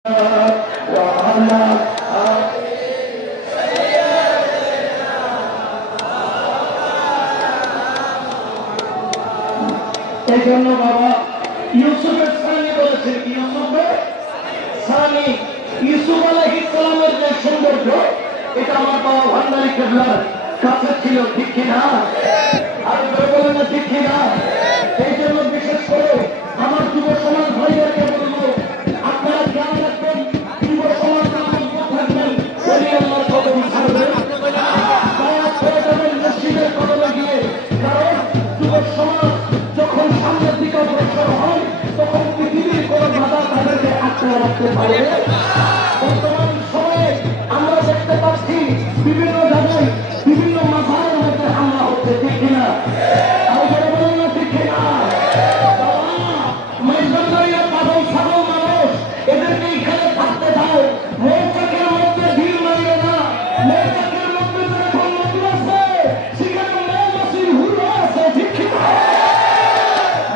এই জন্য বাবা ইউসুফের সানি বলেছেন, ইউসুফের সানি, ইউসুফ আলাইহিস সালামের যে সৌন্দর্য, এটা আমার বাবা ভান্ডারী কেবলার কাছে ছিল, ঠিক কিনা? আর বলেন না ঠিক কিনা? এই জন্য বিশেষ করে আমার যুব সমাজ ভাইদেরকে বলবো, আপনারা খেয়াল রাখবেন, যুব সমাজ থাকবেন, আল্লাহর কদম ছাড়বেন, মসজিদের কদমে গিয়ে। কারণ যুব সমাজ যখন সামনের দিকে অগ্রসর হয়, তখন পৃথিবীর কোন বাধা তাদেরকে আটকে রাখতে পারে। বর্তমান সময়ে আমরা দেখতে পাচ্ছি বিভিন্ন জায়গায় বিভিন্ন মাথার মধ্যে হামলা হচ্ছে, ঠিক কিনা? ঠিক কিনা? মাইজবান্ডারিয়া পাগল ছাগল মানুষ, এদেরকে এখানে থাকতে দাও। মৌচাকের মধ্যে ঢিল মারিয়ে না, মৌচাকের মধ্যে যখন নদী আছে সেখানে মৌমাছির হুড়ো আছে, ঠিক কিনা?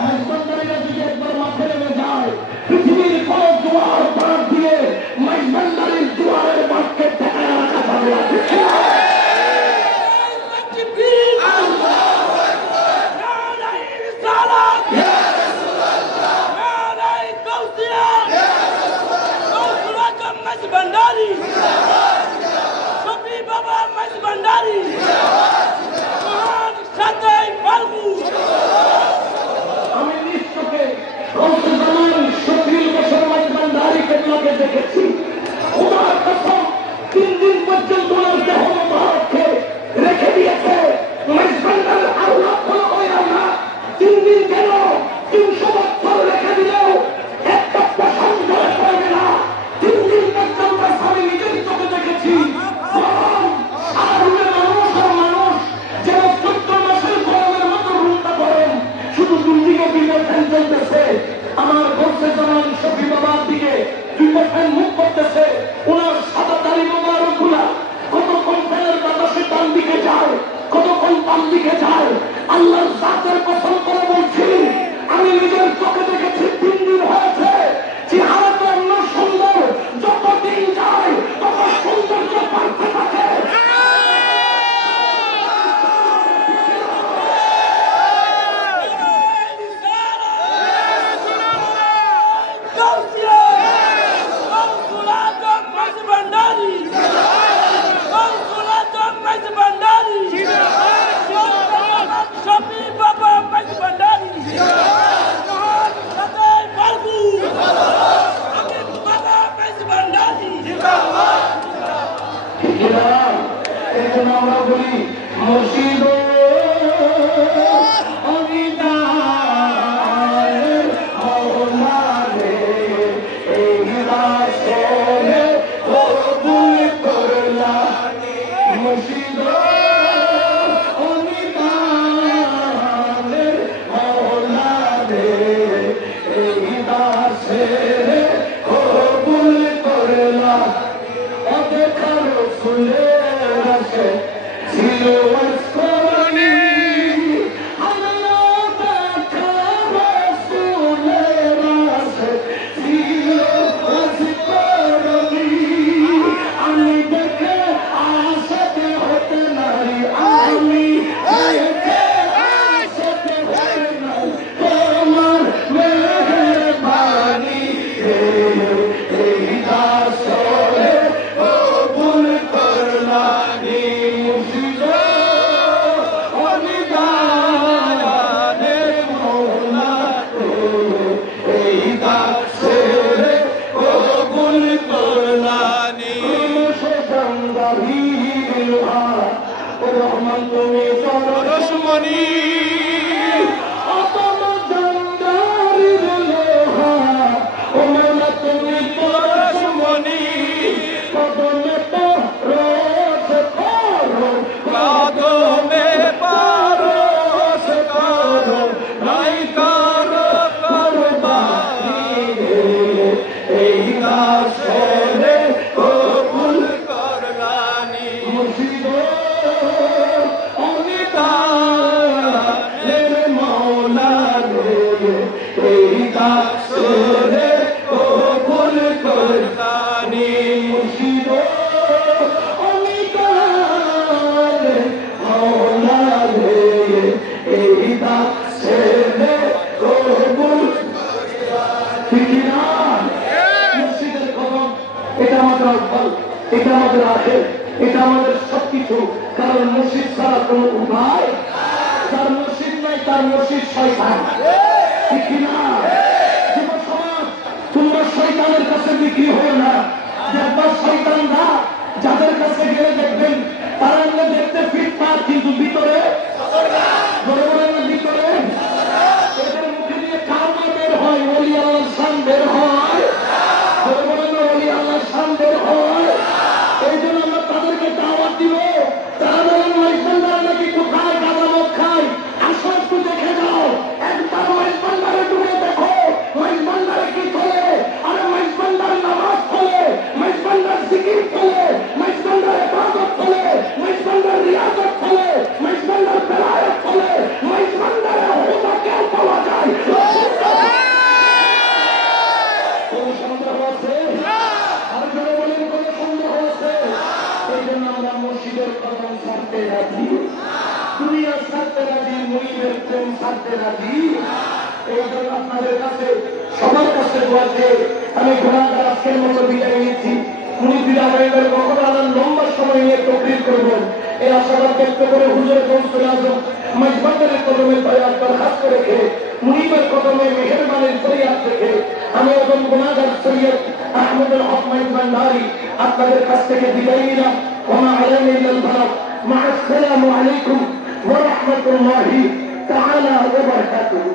মাইজবান্ডারিয়া যদি একবার মাঠে নেমে যায়, পৃথিবীর কোন জোয়ার পাড় দিয়ে মাইজবান্ডারির জোয়ারের মাঠকে ঠেকায় রাখা যাবে না, ঠিক কিনা? Maizbandari, Shobi Baba Maizbandari, Mohan Satay Falgu. আমি নিশ্চয়কে রসুলজামান শফিউল বশর মাইজবান্ডারি কেবলাকে দেখেছি। খোদার কসম, 3 দিন পর্যন্ত ওনার দেহ মোবারককে রেখে দিয়েছে। মাইজবান্ডার আওলাদ হলো ওই আওলাদ, 3 দিন কেন 300 বছর রেখে দিলেও একটা পশম ধরে পড়বে না। 3 দিন পর্যন্ত আমি নিজের চোখে দেখেছি। সারা মানুষ আর মানুষ যেন 14 মাসের গরমের মতো রুমটা গরম, শুধু বিল্ডিংয়ে বিল্ডিং ফ্যান চলতেছে। আমার ঘরছে জামান শফি বাবার দিকে 2টা ফ্যান মুখ করতেছে, ওনার সাদা দাড়ি মোবারক গুলা কতক্ষণ ফ্যানের বাতাসে ডান দিকে যায়, কতক্ষণ বাম দিকে যায়। আল্লাহর জাতের কসম করে বলছি, আমি নিজের চোখে দেখেছি। 3 দিন হয়েছে, চেহারা তো অন্য সুন্দর, যত দিন যায় তত সৌন্দর্য বাড়তে থাকে। Shobi Baba Maizbandari, Mohan Satay Falgu, Habib Baba Maizbandari. এই জন্য আমরা বলি মুর্শিদ আমাদের আহ্বান, এটা আমাদের আখের, এটা আমাদের সবকিছু। কারণ মসজিদ ছাড়া কোনো উপায়, যার মসজিদ নাই তার মসজিদ শয়তান, ঠিক কিনা? যুব সমাজ, তোমরা শয়তানের কাছে বিক্রি হয়ে না। একবার শয়তানরা যাদের কাছে গেলে দেখবেন তারা এগুলো দেখতে ফিটফাট, কিন্তু ভিতরে বড় বড় ভিতরে এদের মুখে দিয়ে কারমা বের হয়, ওলি আল্লাহর শান বের হয়, বড় বড় ওলি আল্লাহর শান বের হয়। এই জন্য আমরা তাদেরকে দাওয়াত দিব। তারা বলেন মাইজবান্ডার নাকি কোথায় গাঁজা মদ খায়, আসো একটু দেখে যাও, একবার মাইজবান্ডারে ডুবে দেখো মাইজবান্ডারে কি চলে। আরে মাইজবান্ডার নামাজ চলে, মাইজবান্ডার জিকির চলে, মাইজবান্ডার ইবাদত চলে, মাইজবান্ডার রিয়াজত চলে, মাইজবান্ডার বেলায়েত চলে, মাইজবান্ডারে হুদাকে পাওয়া যায়। কোন সন্দেহ আছে? আর যারা বলেন কোন সন্দেহ আছে? এই জন্য আমরা মসজিদের কদম ছাড়তে রাজি, দুনিয়া ছাড়তে রাজি, মুরিদের প্রেম ছাড়তে রাজি। এই জন্য আপনাদের কাছে সবার কাছে বলছে, আমি ঘোড়াঘাট আজকের মতো বিদায় নিচ্ছি। মুরিদিরা আমাদের ভগবানের লম্বা সময় নিয়ে তকরির করবেন, এই আশাবাদ ব্যক্ত করে হুজুর কৌশল আজম মাইজবান্ডারের কদমে বায়াত দরখাস্ত রেখে, মুরিদের কদমে মেহেরবানির ফরিয়াদ রেখে আমি এখন গুনাহগার সৈয়দ আহমদুল হক মাইজবান্ডারি আপনাদের কাছ থেকে বিদায় নিলাম। ওমা আলাইনা ইল্লাল বালাগ। মা আসসালামু আলাইকুম ওয়া রাহমাতুল্লাহি তাআলা ওয়া বারাকাতুহু।